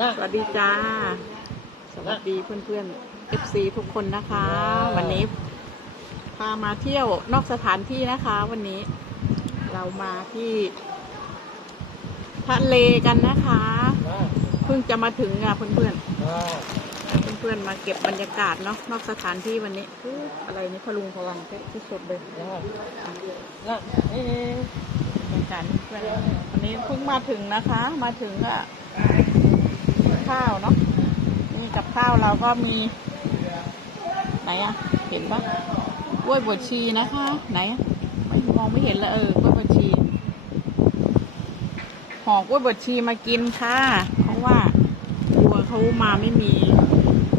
สวัสดีจ้า สวัสดีเพื่อนๆ FC ทุกคนนะคะ วันนี้ พามาเที่ยวนอกสถานที่นะคะ วันนี้เรามาที่ทะเลกันนะคะ เพิ่งจะมาถึงอะเพื่อนๆเพื่อนๆมาเก็บบรรยากาศเนาะนอกสถานที่วันนี้อะไรนี่พะลุงพลังที่สุดเลยบรรยากาศเพื่อนวันนี้เพิ่งมาถึงนะคะ มาถึงอะ ข้าวเนาะนี่กับข้าวเราก็มีไหนอะเห็นปะกล้วยบวชชีนะคะ ไหนอะไม่มองไม่เห็นลยเออกล้วยบวชชีห่อกล้วยบวชชีมากินค่ะ เพราะว่าวัวเขามาไม่มี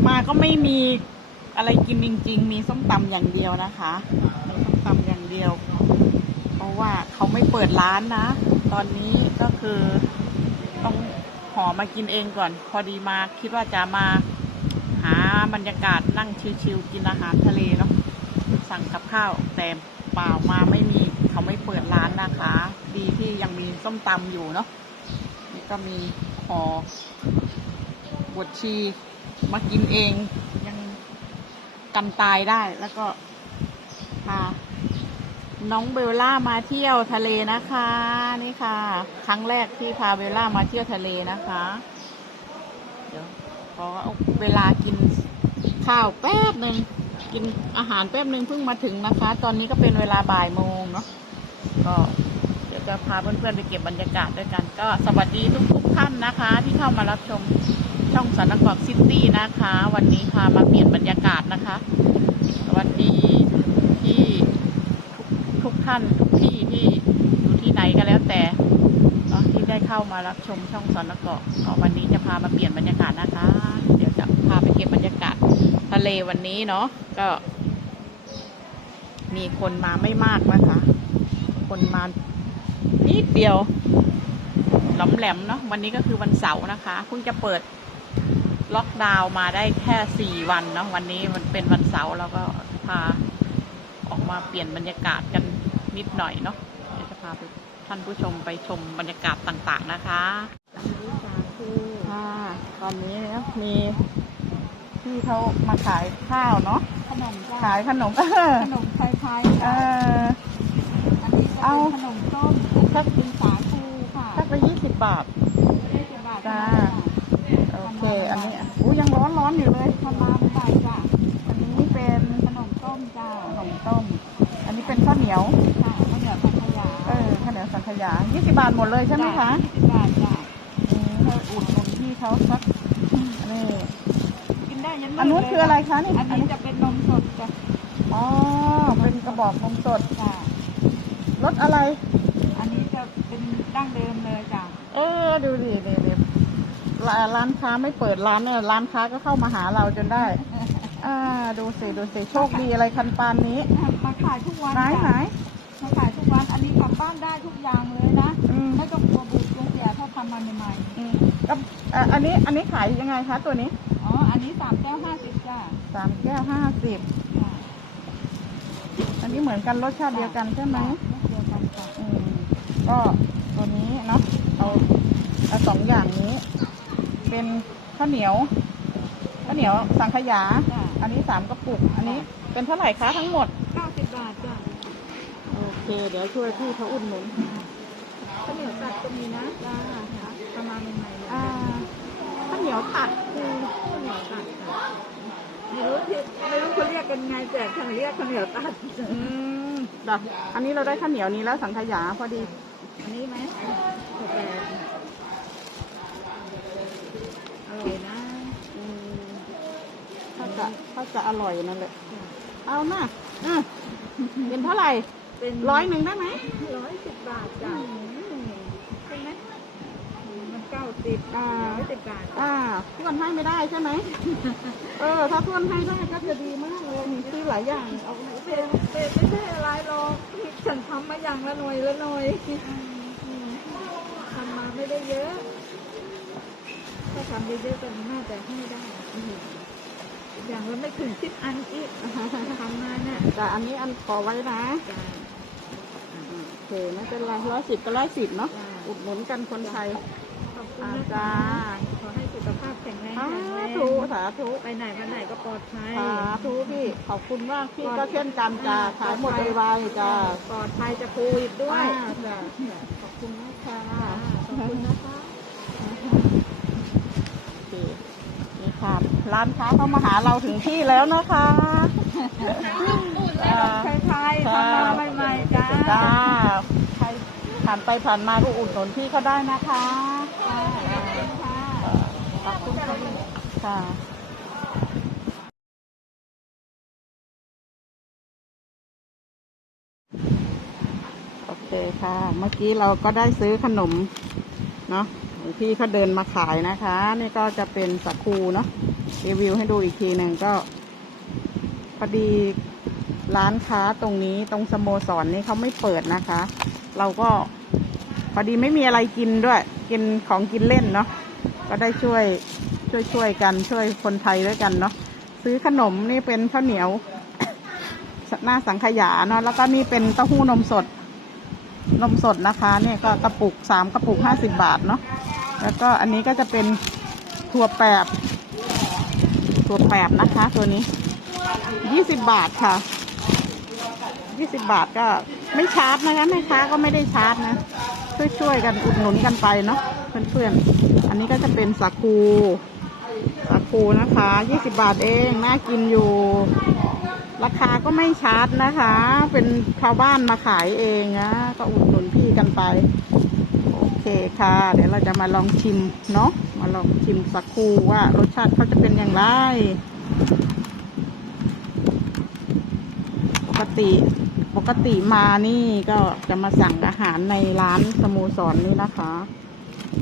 มาก็ไม่มีอะไรกินจริง ๆ มีส้มตำอย่างเดียวนะคะมีส้มตำอย่างเดียว เพราะว่าเขาไม่เปิดร้านนะ ตอนนี้ก็คือต้อง ขอมากินเองก่อน พอดีมาคิดว่าจะมาหาบรรยากาศนั่งชิลๆกินอาหารทะเลเนาะสั่งกับข้าวแต่เปล่ามาไม่มีเขาไม่เปิดร้านนะคะ ดีที่ยังมีส้มตำอยู่เนาะนี่ก็มีขอบวชชีมากินเองยังกันตายได้แล้วก็พา น้องเบลล่ามาเที่ยวทะเลนะคะนี่ค่ะ ครั้งแรกที่พาเบลล่ามาเที่ยวทะเลนะคะ เดี๋ยวขอเอาเวลากินข้าวแป๊บหนึ่งกินอาหารแป๊บหนึ่งเพิ่งมาถึงนะคะ ตอนนี้ก็เป็นเวลาบ่ายโมงเนาะก็เดี๋ยวจะพาเพื่อนๆไปเก็บบรรยากาศด้วยกัน ก็สวัสดีทุกๆท่านนะคะ ที่เข้ามารับชมช่องสันนกอกซิตี้นะคะ วันนี้พามาเปลี่ยนบรรยากาศนะคะ สวัสดี ทุกท่านทุกที่ที่อยู่ที่ไหนก็แล้วแต่ที่ได้เข้ามารับชมช่องสอนเกาะก็วันนี้จะพามาเปลี่ยนบรรยากาศนะคะ เดี๋ยวจะพาไปเก็บบรรยากาศทะเลวันนี้เนาะก็ มีคนมาไม่มากนะคะ คนมานิดเดียวหลอมแหลมเนาะวันนี้ก็คือวันเสาร์นะคะเพิ่งจะเปิดล็อกดาวน์มาได้แค่สี่วันเนาะวันนี้มันเป็นวันเสาร์เราก็พาออกมาเปลี่ยนบรรยากาศกัน นิดหน่อยเนาะเดี๋ยวจะพาไปท่านผู้ชมไปชมบรรยากาศต่างๆนะคะค่ะตอนนี้นะมีที่เขามาขายข้าวเนาะขนมจ้าขายขนมเออขนมไทยๆเอจ้าออันนี้จะเอาเป็นขนมต้มอันนี้เป็นสาคูค่ะสักละยี่สิบบาท ยี่สิบบาทจ้าจ้าโอเค อันนี้อู้ยังร้อนร้อนๆอยู่เลยทำมาเป็นใบจ้าอันนี้เป็นขนมต้มจ้าขนมต้ม อันนี้เป็นข้าวเหนียวค่ะข้าวเหนียวสังขยาเออข้าวเหนียวสังขยายี่สิบบาทหมดเลยใช่ไหมคะยี่สิบบาทจ้าอืมให้อุดหนุนที่เขาสักนี่กินได้ยันอันนู้นคืออะไรคะนี่อันนี้จะเป็นนมสดจ้ะอ๋อเป็นกระบอกนมสดจ้ารสอะไร อันนี้จะเป็นดั้งเดิมเลยจ้าเออดูดิดิดิร้านร้านค้าไม่เปิดร้านเนี่ยร้านค้าก็เข้ามาหาเราจนได้ อ่าดูสิดูสิโชคดีอะไรคันปานนี้ มาขายทุกวันไหนไหนจ้ะมาขายทุกวันอันนี้กลั บบ้านได้ทุกอย่างเลยนะ อืม ไม่ต้องกลัวบูดกลัวเสียถ้าทำมาใหม่ๆอืมกับอะอันนี้อันนี้ขายยังไงคะตัวนี้อ๋อ อันนี้สามแก้วห้าสิบจ้าสามแก้วห้าสิบจ้าอันนี้เหมือนกันรสชาติเดียวกันใช่ไหมเดียวกันจ้ะอืมก็ตัวนี้เนาะเอาเอาสองอย่างนี้ เป็นข้าวเหนียวข้าวเหนียวสังขยา จ้าอันนี้สามกระปุก อันนี้เป็นเท่าไหร่คะทั้งหมด เก้าสิบบาทจ้าโอ เค เดี๋ยวช่วยพี่เขาอุดหนุนข้าวเหนียวตัดก็มีนะจ้าประมาณใหม่ๆเลยอ่าข้าวเหนียวตัดคือข้าวเหนียวตัดจ้ะไม่รู้ที่ไม่รู้เขาเรียกกันไงแต่ฉันเรียกข้าวเหนียวตัดอืมเดี๋ยวอันนี้เราได้ข้าวเหนียวนี้แล้วสังขยาพอดี อันนี้ไหมถูกแปดอร่อยนะอืมถ้าจะถ้าจะอร่อยนั่นแหละ เอาหน้าอะเป็นเท่าไหร่ เป็นร้อยหนึ่งได้ไหมร้อยสิบบาทจ้ะใช่ไหมมันเก้าสิบอ่าร้อยสิบบาทอ่าทวนให้ไม่ได้ใช่ไหมเออ ถ้าทวนให้ได้ก็จะดีมากเลยมีซื้อหลายอย่างเอาเป็นเป็นไม่ใช่อะไรหรอกฉันทำมาอย่างละหน่อยละหน่อยทำมาไม่ได้เยอะ ถ้าทำเยอะๆก็น่าจะให้ได้อย่างละไม่ถึงสิบอันอีกทำมาเนี่ยแต่อันนี้อันขอไว้นะจ้าโอ เคไม่เป็นไรร้อยสิบก็ร้อยสิบเนาะจ้าอุดหนุนกันคนไทยขอบคุณอานะจ้าคะขอให้สุขภาพแข็งแรงสาแข็งแรงธุสาธุไปไหนมาไหนก็ปลอดภัยสาธุพี่ขอบคุณมากพี่ก็เช่นกันจ้าขายหมดไวๆจ้าปลอดภัยจากโควิดด้วยอ่าจ้ะขอบคุณมากค่ะค่ะขอบคุณนะคะ โอเคนี่ค่ะร้านค้าเข้ามาหาเราถึงที่แล้วนะคะอ่าใครๆทำมาใหม่ๆจ้า จ้าใคร ผ่านไปผ่านมาก็อุดหนุนพี่เขาได้นะคะขอบคุณค่ะค่ะโอเคค่ะ เมื่อกี้เราก็ได้ซื้อขนม เนาะพี่เขาเดินมาขายนะคะ นี่ก็จะเป็นสักคูเนาะรีวิวให้ดูอีกทีหนึ่งก็ พอดีร้านค้าตรงนี้ตรงสโมสรนนี่เขาไม่เปิดนะคะ เราก็ พอดีไม่มีอะไรกินด้วย กินของกินเล่นเนาะก็ได้ช่วยช่วยช่วยกันช่วยคนไทยด้วยกันเนาะซื้อขนมนี่เป็นข้าวเหนียว หน้าสังขยาเนาะแล้วก็นี่เป็นเต้าหู้นมสด นมสดนะคะเนี่ยก็กระปุกสามกระปุกห้าสิบบาทเนาะแล้วก็อันนี้ก็จะเป็นถั่วแปบถั่วแปบนะคะ ตัวนี้ยี่สิบบาทค่ะยี่สิบบาทก็ไม่ชาร์จนะคะแม่ค้าก็ไม่ได้ชาร์จนะ ช่วยๆกันอุดหนุนกันไปเนาะเพื่อนๆ อันนี้ก็จะเป็นสาคูสาคูนะคะยี่สิบบาทเองน่ากินอยู่ ราคาก็ไม่ชาร์จนะคะ เป็นชาวบ้านมาขายเองนะก็อุดหนุนพี่กันไป โอเคค่ะ เดี๋ยวเราจะมาลองชิมเนาะมาลองชิมสักครูว่ารสชาติเขาจะเป็นอย่างไร ปกติ ปกติมานี่ก็จะมาสั่งอาหารในร้านสโมูสรนนี่นะคะ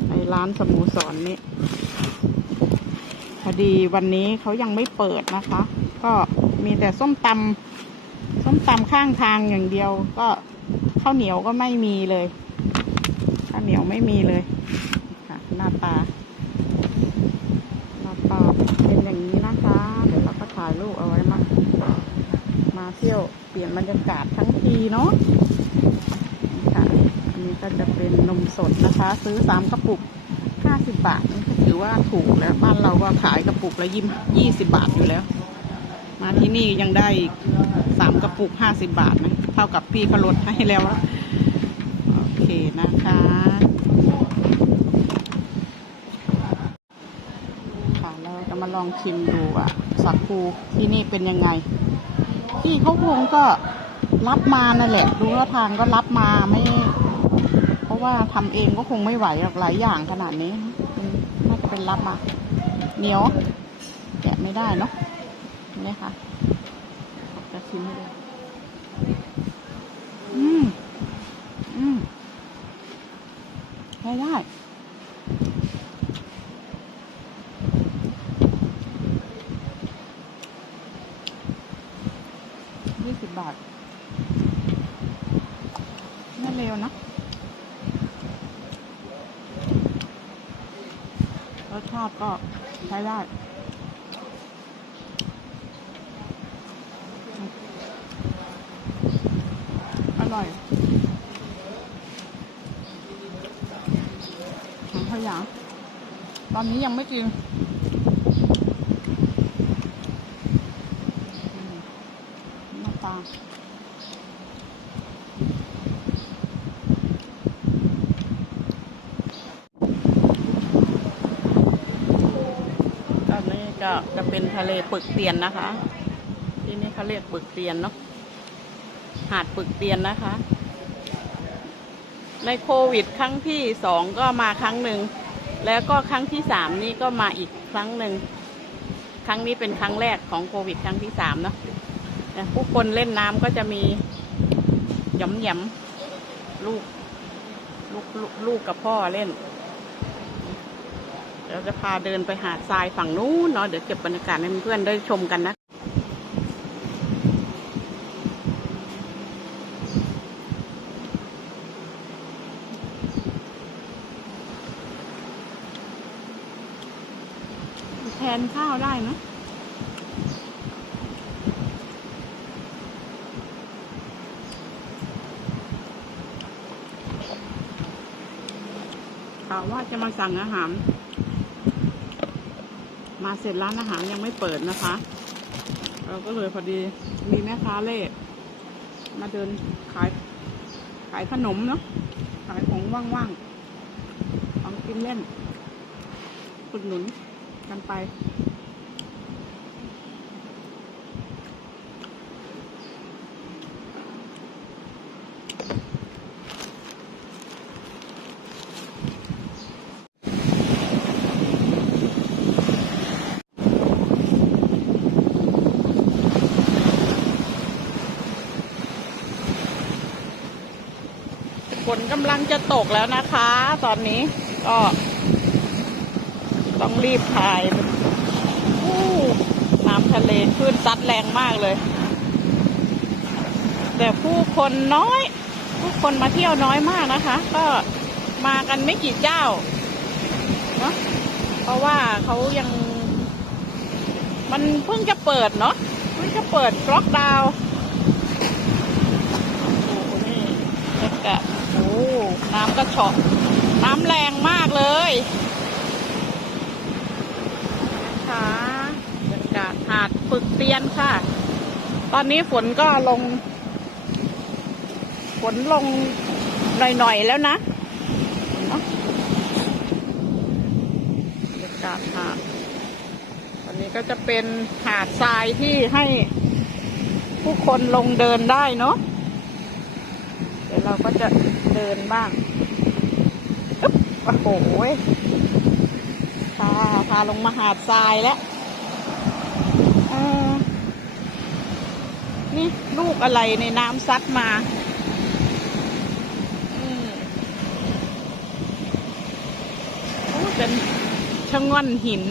ในร้านสโมูสรนนี่พอดีวันนี้เขายังไม่เปิดนะคะ ก็มีแต่ส้มตำส้มตำข้างทางอย่างเดียว ก็ข้าวเหนียวก็ไม่มีเลยข้าวเหนียวไม่มีเลยค่ะหน้าตาหน้าตาเป็นอย่างนี้นะคะ เดี๋ยวเราก็ถ่ายรูปเอาไว้มามาเที่ยว เปลี่ยนบรรยากาศทั้งทีเนาะค่ะอันนี้ก็จะเป็นนมสดนะคะ ซื้อสามกระปุกห้าสิบบาทนี่ก็ถือว่าถูกแล้วบ้านเราก็ขายกระปุกละยี่ยี่สิบบาทอยู่แล้ว มาที่นี่ยังได้อีกสามกระปุกห้าสิบบาทนะเท่ากับพี่เขาลดให้แล้วอะโอเคนะคะค่ะเราจะมาลองชิมดูอะสักคูที่นี่เป็นยังไง พี่เขาคงก็รับมานั่นแหละดูว่าทางก็รับมาไม่ เพราะว่าทำเองก็คงไม่ไหวหรอกหลายอย่างขนาดนี้น่าจะเป็นรับมาเหนียวแกะไม่ได้เนาะนี่ค่ะจะชิมให้ดูอืมอืมใช้ได้ ยี่สิบบาท ไม่ เร็วนะรสชาติก็ใช้ได้ อร่อยถังขยะตอนนี้ยังไม่กินอืมหน้าตา ตอนนี้ก็ จะเป็นทะเลปึกเตียนนะคะ ที่นี่เขาเรียกปึกเตียนเนาะหาดปึกเตียนนะคะ ในโควิด ครั้งที่สองก็มาครั้งหนึ่งแล้วก็ครั้งที่สามนี่ก็มาอีกครั้งหนึ่งครั้งนี้เป็นครั้งแรกของโควิด ครั้งที่สามเนาะผู้คนเล่นน้ำก็จะมีหยำหยำลูกลูกลูกลูกกับพ่อเล่น เราจะพาเดินไปหาดทรายฝั่งนู้นเนาะเดี๋ยวเก็บบรรยากาศให้เพื่อนๆได้ชมกันนะแทนข้าวได้นะถามว่าจะมาสั่งอาหาร มาเสร็จร้านอาหารยังไม่เปิดนะคะ เราก็เลยพอดีมีแม่ค้าเล่มาเดินขายขายขนมเนาะขายของว่างๆของกินเล่นอุดหนุนกันไป จะตกแล้วนะคะ ตอนนี้ก็ ต้องรีบถ่ายน้ำทะเลคลื่นซัดแรงมากเลย แต่ผู้คนน้อย ผู้คนมาเที่ยวน้อยมากนะคะ ก็มากันไม่กี่เจ้าเนาะเพราะว่าเขายัง มันเพิ่งจะเปิดเนาะเพิ่งจะเปิดล็อกดาวน์โอ้โหนี่บรรยากาศ น้ำก็เฉาะน้ำแรงมากเลยนะคะบรรยากาศหาดฝึกเตียนค่ะ ตอนนี้ฝนก็ลง ฝนลงหน่อยๆแล้วนะเนอะบรรยากาศหาดตอนนี้ก็จะเป็นหาดทรายที่ให้ผู้คนลงเดินได้เนาะเดี๋ยวเราก็จะ เดินบ้างอึ๊บโอ้โหยพาพาลงมาหาดทรายแล้วเออนี่ลูกอะไรในน้ำซัดมาอืมโอ้เป็นชะง่อนหิน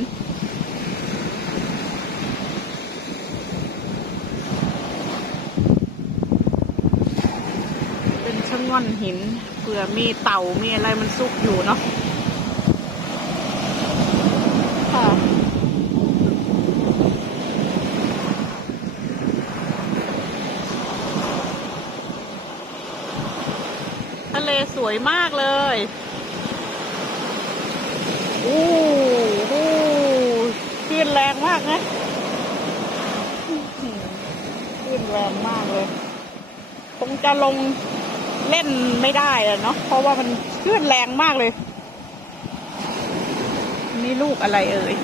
เป็นชะง่ อนหินเผื่อมีเต่ามีอะไรมันซุกอยู่เนาะค่ะทะเลสวยมากเลยโอ้โหคลื่นแรงมากนะคลื่นแรงมากเลย คงจะลง เล่นไม่ได้อะเนาะเพราะว่ามันคลื่นแรงมากเลย นี่ลูกอะไรเอ่ย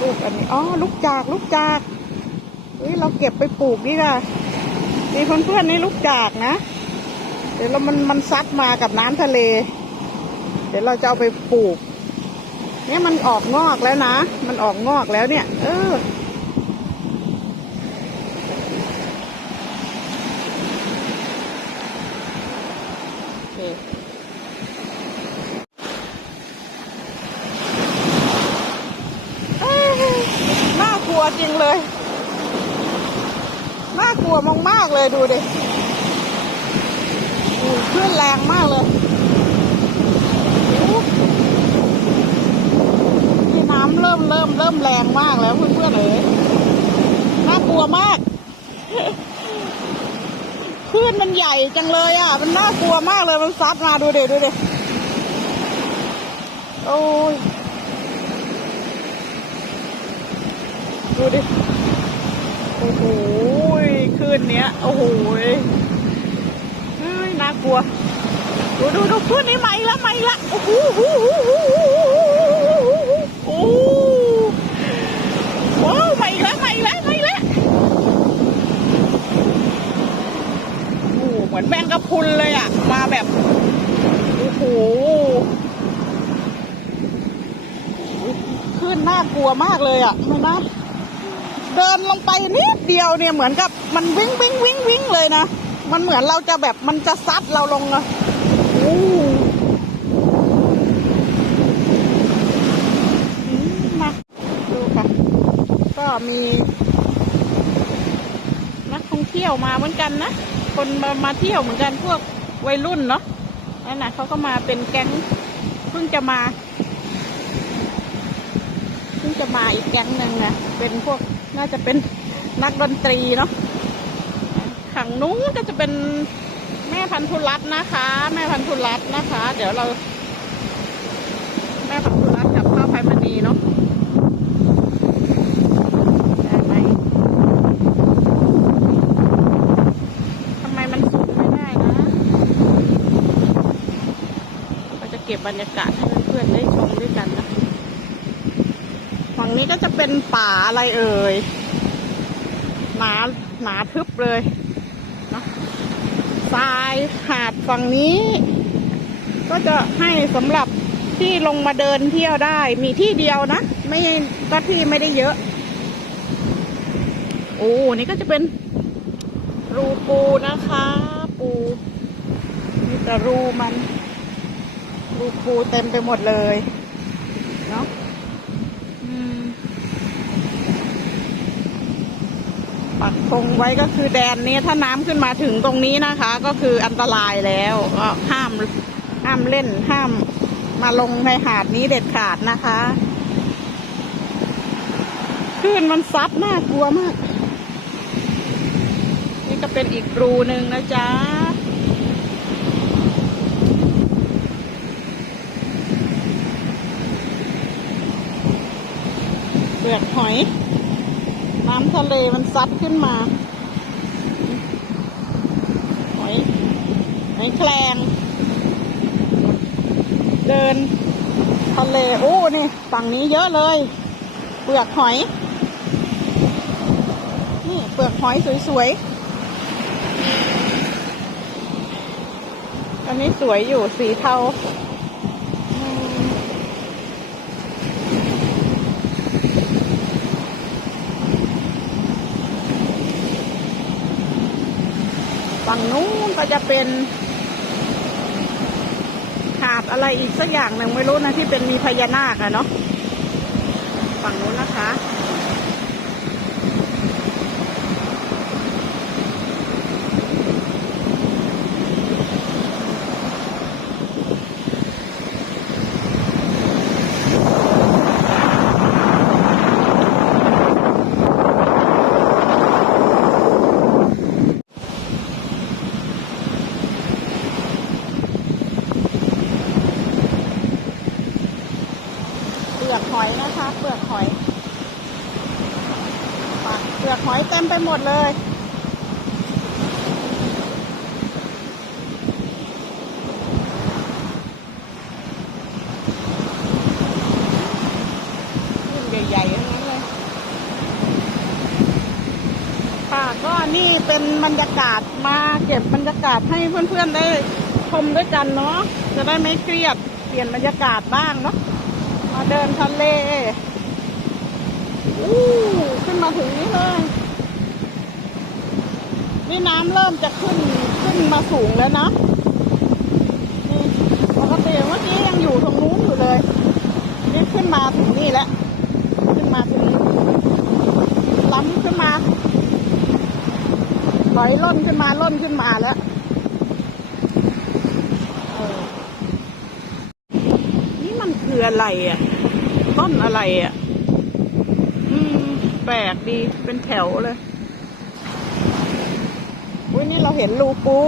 ลูกอันนี้อ๋อลูกจากลูกจากเฮ้ยเราเก็บไปปลูกดีกว่านี่เพื่อนๆนี่ลูกจากนะ เดี๋ยวเรามันมันซัดมากับน้ำทะเล เดี๋ยวเราจะเอาไปปลูก เนี่ยมันออกงอกแล้วนะ มันออกงอกแล้วเนี่ย เออ โอเคเอ้ยน่ากลัวจริงเลย น่ากลัวมากๆเลยดูดิโอ้คลื่นแรงมากเลยนี่น้ำเริ่มเริ่มเริ่มแรงมากแล้วเพื่อนๆเอ๋ยน่ากลัวมากคลื่นมันใหญ่จังเลยอะ มันน่ากลัวมากเลย มันซัดมาดูเด็ดูเด็โอ้ย ดูดิ โอ้โหคลื่นเนี้ย โอ้โหเฮ้ยน่ากลัว ดูดูดูคลื่นนี้ใหมละใหมละโอ้โหโอ้โหโอ้โหโอ้โหมละใหมละใหมละโอ้เหมือนแมงกะพุนเลยอะ มาแบบโอ้โหขึ้นน่ากลัวมากเลยอะไม่นะเดินลงไปนิดเดียวเนี่ยเหมือนกับมันวิ่งวิ่งวิ่งวิ่งเลยนะ มันเหมือนเราจะแบบมันจะซัดเราลงอะโอ้อืมมาดูค่ะ ก็ มีนักท่องเที่ยวมาเหมือนกันนะ คนมามาเที่ยวเหมือนกันพวกวัยรุ่นเนาะนั่นนะเขาก็มาเป็นแก๊งเพิ่งจะมาเพิ่งจะมาอีกแก๊งหนึ่งนะเป็นพวกน่าจะเป็นนักดนตรีเนาะขังนู้นก็จะเป็นแม่พันธุรัตน์นะคะ แม่พันธุรัตน์นะคะ เดี๋ยวเรา แม่พันธุรัตน์ ก็ บบรรยากาศให้เพื่อนๆได้ชมด้วยกันนะฝั่งนี้ก็จะเป็นป่าอะไรเอ่ยหนาหนาทึบเลยนะทรายหาดฝั่งนี้ ก็จะให้สำหรับที่ลงมาเดินเที่ยวได้มีที่เดียวนะ ไม่ก็ที่ไม่ได้เยอะ โอ้นี่ก็จะเป็นรูปูนะคะ ปู มีแต่รูมัน รูปูเต็มไปหมดเลย เนาะปักธงไว้ก็คือแดนนี้ถ้าน้ำขึ้นมาถึงตรงนี้นะคะ ก็คืออันตรายแล้วก็ห้ามห้ามเล่นห้ามมาลงในหาดนี้เด็ดขาดนะคะคลื่นมันซัดน่ากลัวมาก นี่ก็เป็นอีกรูหนึ่งนะจ๊ะ ลือกหอย น้ำทะเลมันซัดขึ้นมา หอยหอยแคลง เดิน ทะเล โอ้นี่ฝั่งนี้เยอะเลย เปลือกหอย นี่เปลือกหอยสวยๆ อันนี้สวยอยู่สีเทา ฝั่งนู้นก็จะเป็นหาดอะไรอีกสักอย่างหนึ่งไม่รู้นะที่เป็นมีพญานาคอะเนาะฝั่งนู้นนะคะ เปลือกหอยนะคะ เปลือกหอยเปลือก หมไปหมดเลย ใหญ่ๆทั้งนั้นเลย ค่ะก็นี่เป็นบรรยากาศมาเก็บบรรยากาศให้เพื่อนๆได้ชมด้วยกันเนาะจะได้ไม่เครียดเปลี่ยนบรรยากาศบ้างเนาะมาเดินทะเลอู้ขึ้นมาถึงนี้เลย นี่น้ำเริ่มจะขึ้นขึ้นมาสูงแล้วนะนี่ปกติเมื่อกี้ยังอยู่ตรงนู้นอยู่เลย นี่ขึ้นมาถึงนี่แล้ว ขึ้นมาถึงล้ำขึ้นมาถอยล่นขึ้นมาล่นขึ้นมาแล้วนี่มันคืออะไรอะ ต้นอะไรอะ อืม แปลกดีเป็นแถวเลย อุ้ยนี่เราเห็นรูปู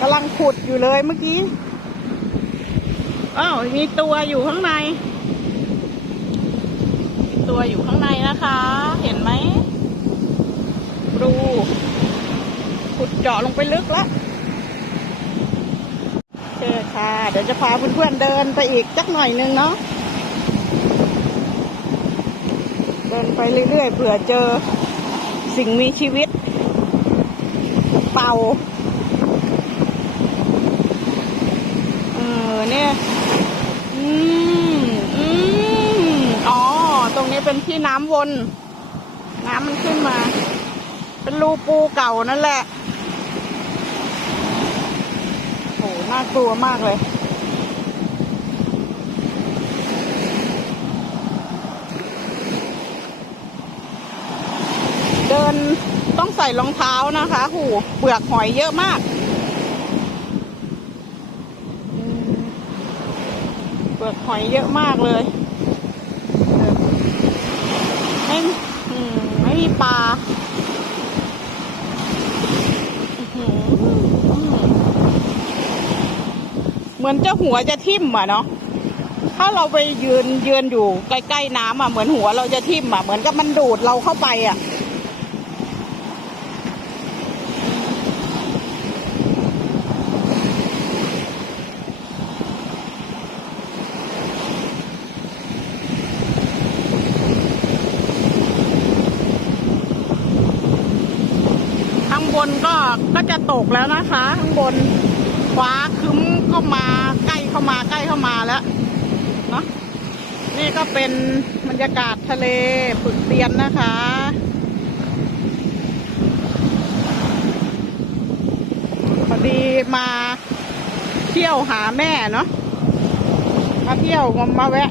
กำลังขุดอยู่เลยเมื่อกี้อ้าวมีตัวอยู่ข้างใน มีตัวอยู่ข้างในนะคะ เห็นไหมรูขุดเจาะลงไปลึกแล้วโอเคค่ะ เดี๋ยวจะพาเพื่อนๆเดินไปอีกจักหน่อยนึงเนาะเดินไปเรื่อยๆเผื่อเจอสิ่งมีชีวิต เป่าเออเนี่ยอืมอืมอ๋อ ตรงนี้เป็นที่น้ำวน น้ำมันขึ้นมา เป็นรูปูเก่านั่นแหละโหน่ากลัวมากเลย เดินต้องใส่รองเท้านะคะหูเปลือกหอยเยอะมาก เปลือกหอยเยอะมากเลยไม่ไม่มีปลาเหมือนจะหัวจะทิ่มอะเนาะถ้าเราไปยืนยืนอยู่ใกล้ๆน้ำอะเหมือนหัวเราจะทิ่มอะเหมือนกับมันดูดเราเข้าไปอะ น จะตกแล้วนะคะ ข้างบนฟ้าคึ้มเข้ามาใกล้เข้ามาใกล้เข้ามาแล้วเนาะนี่ก็เป็นบรรยากาศทะเลปึกเตียนนะคะพอดีมาเที่ยวหาแม่เนาะมาเที่ยวมาแวะ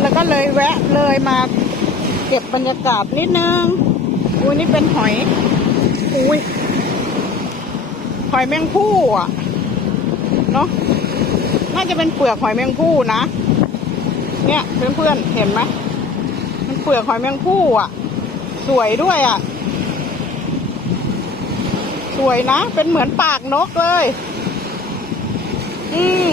แล้วก็เลยแวะเลยมาเก็บบรรยากาศนิดนึงอุ้ยนี่เป็นหอย หอยแมงผู้อะเนาะน่าจะเป็นเปลือกหอยแมงผู้นะ เนี่ยเพื่อนๆเห็นไหมมันเปลือกหอยแมงผู้อะ สวยด้วยอะ สวยนะ เป็นเหมือนปากนกเลย อืม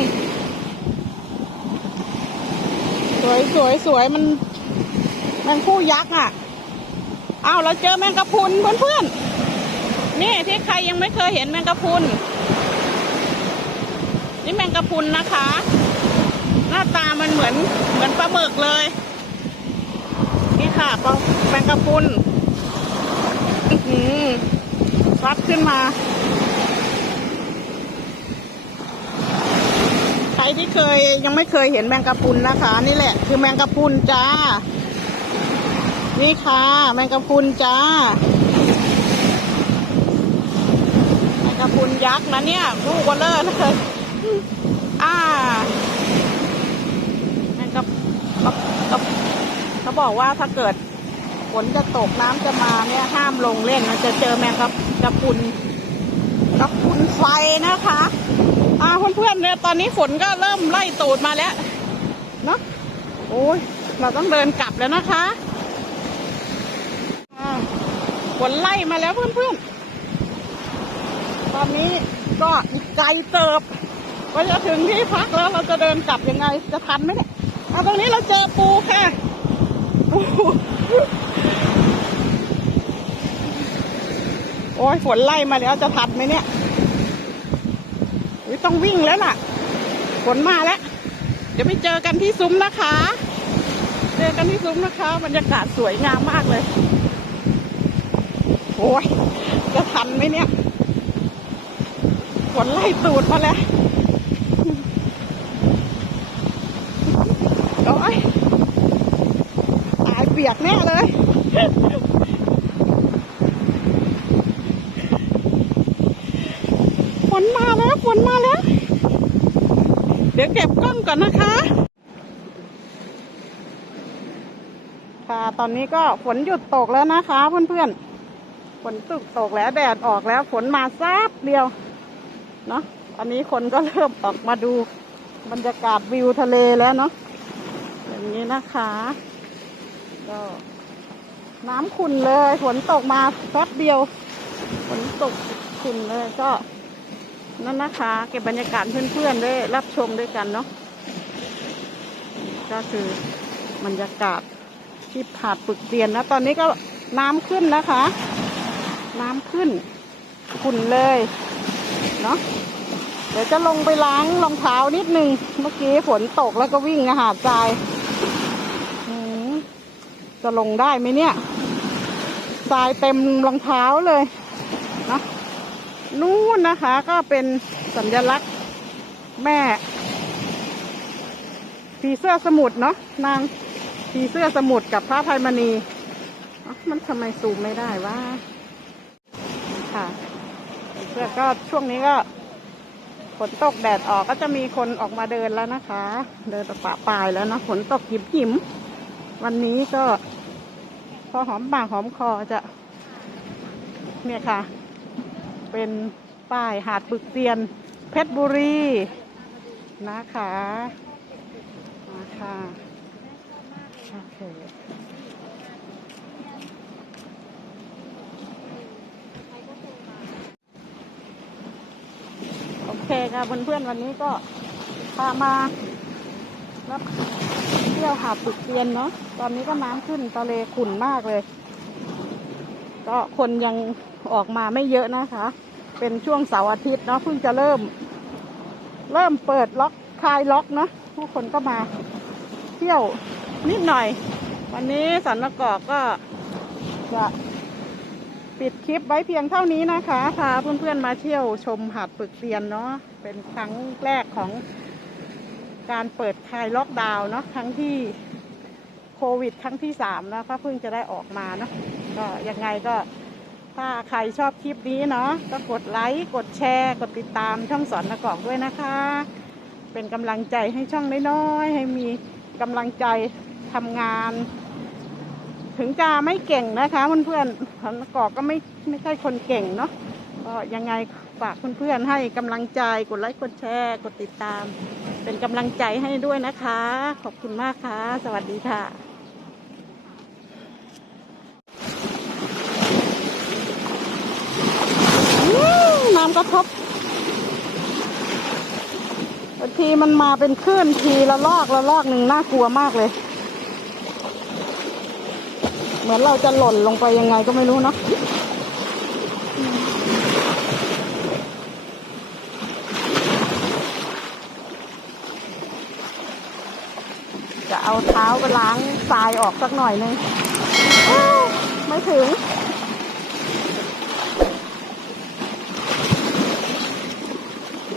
สวยสวยสวยมันแมงผู้ยักษ์อะอ้าวเราเจอแมงกะพุนเพื่อนๆ นี่ที่ใครยังไม่เคยเห็นแมงกะพรุน นี่แมงกะพรุนนะคะ หน้าตามันเหมือนเหมือนปลาหมึกเลย นี่ค่ะปลาแมงกะพรุนอื้อหือวัดขึ้นมา ใครที่เคยยังไม่เคยเห็นแมงกะพรุนนะคะ นี่แหละ คือแมงกะพรุนจ้า นี่ค่ะ แมงกะพรุนจ้า แมงกะพรุน ยักษ์นะเนี่ยลูกวอลเลอร์เลยอ่าแมงกะกะกะเขาบอกว่าถ้าเกิดฝนจะตกน้ำจะมาเนี่ยห้ามลงเล่นมันจะเจอแมงกะกะพรุนกะพุนไฟนะคะ อ่าเพื่อนๆเนี่ยตอนนี้ฝนก็เริ่มไล่ตูดมาแล้วเนาะโอ้ยเราต้องเดินกลับแล้วนะคะฝนไล่มาแล้วเพื่อนๆ ตอนนี้ก็อีกไกลเติบก็จะถึงที่พักแล้วเราจะเดินกลับยังไงจะทันไหมเนี่ยเอาตรงนี้เราเจอปูค่ะโอ้ยฝนไล่มาแล้วจะทันไหมเนี่ยต้องวิ่งแล้วล่ะ ฝนมาแล้ว เดี๋ยวไปเจอกันที่ซุ้มนะคะ เจอกันที่ซุ้มนะคะบรรยากาศสวยงามมากเลย โอ้ยจะทันไหมเนี่ย ฝนไล่ตูดมาแล้วโอ้ยตายเปียกแน่เลยฝนมาแล้วฝนมาแล้ว เดี๋ยวเก็บกล้องก่อนนะคะ ค่ะตอนนี้ก็ฝนหยุดตกแล้วนะคะเพื่อนๆฝนตกตกแล้วแดดออกแล้วฝนมาแซบเดียว เนาะอันนี้คนก็เริ่มออกมาดูบรรยากาศวิวทะเลแล้วเนาะอย่างนี้นะคะก็น้ำขุ่นเลยฝนตกมาแป๊บเดียวฝนตกขุ่นเลยก็นั่นนะคะ เก็บบรรยากาศเพื่อนๆได้รับชมด้วยกันเนาะก็คือบรรยากาศที่ผาดปึกเตียนนะ ตอนนี้ก็น้ำขึ้นนะคะ น้ำขึ้นขุ่นเลย เนาะเดี๋ยวจะลงไปล้างรองเท้านิดนึง เมื่อกี้ฝนตกแล้วก็วิ่งอาหารทรายจะลงได้ไหมเนี่ยทรายเต็มรองเท้าเลยเนาะนู่นนะคะก็เป็นสัญลักษณ์แม่ผีเสื้อสมุทรเนาะนางผีเสื้อสมุทรกับพระภัยมณีมันทำไมซูมไม่ได้วะค่ะ ผีเสื้อก็ช่วงนี้ก็ฝนตกแดดออกก็จะมีคนออกมาเดินแล้วนะคะ เดินปะปายแล้วนะฝนตกหยิบหิมวันนี้ก็ พอหอมปากหอมคอจะ เนี่ยค่ะ เป็นป้ายหาดปึกเตียน เพชรบุรีนะคะมาค่ะโอเค เคค่ะเพื่อนๆวันนี้ก็พามารับเที่ยวหาดปึกเตียนเนาะตอนนี้ก็น้ำขึ้นทะเลขุ่นมากเลย ก็คนยังออกมาไม่เยอะนะคะ เป็นช่วงเสาร์อาทิตย์เนาะเพิ่งจะเริ่ม เริ่มเปิดล็อกคลายล็อกเนาะผู้คนก็มาเที่ยวนิดหน่อย วันนี้สันนกอกก็จะ ปิดคลิปไว้เพียงเท่านี้นะคะ พาเพื่อนๆมาเที่ยวชมหาดปึกเตียนเนาะเป็นครั้งแรกของการเปิดคลายล็อกดาวน์เนาะครั้งที่โควิด ครั้งที่สามแล้วก็เพิ่งจะได้ออกมาเนาะก็ยังไงก็ถ้าใครชอบคลิปนี้เนาะก็กดไลค์กดแชร์ กดติดตามช่องสอนนกอกด้วยนะคะ เป็นกำลังใจให้ช่องน้อยๆให้มีกำลังใจทำงาน ถึงจะไม่เก่งนะคะเพื่อนๆพันกอกก็ไม่ไม่ใช่คนเก่งเนาะก็ยังไงฝากเพื่อนๆให้กำลังใจกดไลค์กดแชร์กดติดตาม เป็นกำลังใจให้ด้วยนะคะ ขอบคุณมากค่ะ สวัสดีค่ะน้ำกระทบบางทีมันมาเป็นคลื่นทีละลอกละลอกหนึ่งน่ากลัวมากเลย เหมือนเราจะหล่นลงไปยังไงก็ไม่รู้เนาะจะเอาเท้าไปล้างทรายออกสักหน่อยนึงไม่ถึง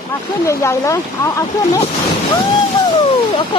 มาขึ้นใหญ่ๆเลย เอาเอาขึ้นนี้โอเค